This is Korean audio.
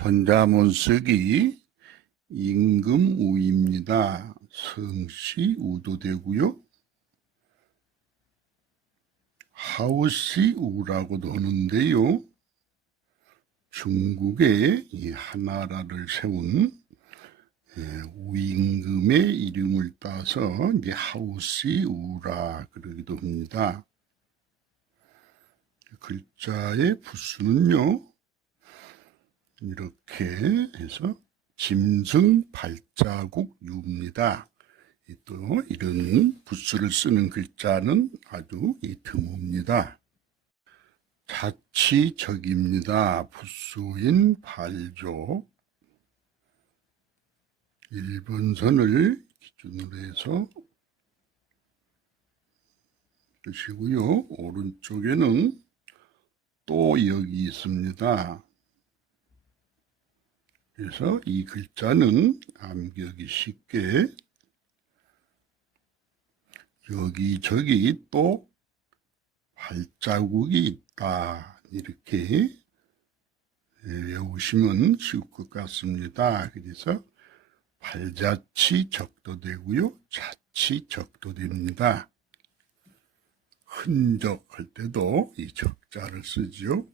전자문석이 임금 우입니다. 성씨 우도 되고요. 하우시 우라고도 하는데요. 중국에 이 하나라를 세운 예, 우임금의 이름을 따서 이제 하우시 우라 그러기도 합니다. 글자의 부수는요. 이렇게 해서 짐승 발자국 유입니다. 이또 이런 부수를 쓰는 글자는 아주 이 드뭅니다. 자치적입니다. 부수인 발족 1번 선을 기준으로 해서 쓰시고요. 오른쪽에는 또 여기 있습니다. 그래서 이 글자는 암기하기 쉽게 여기저기 또 발자국이 있다. 이렇게 외우시면 쉬울 것 같습니다. 그래서 발자치 적도되고요. 자치 적도됩니다. 흔적 할 때도 이 적자를 쓰지요.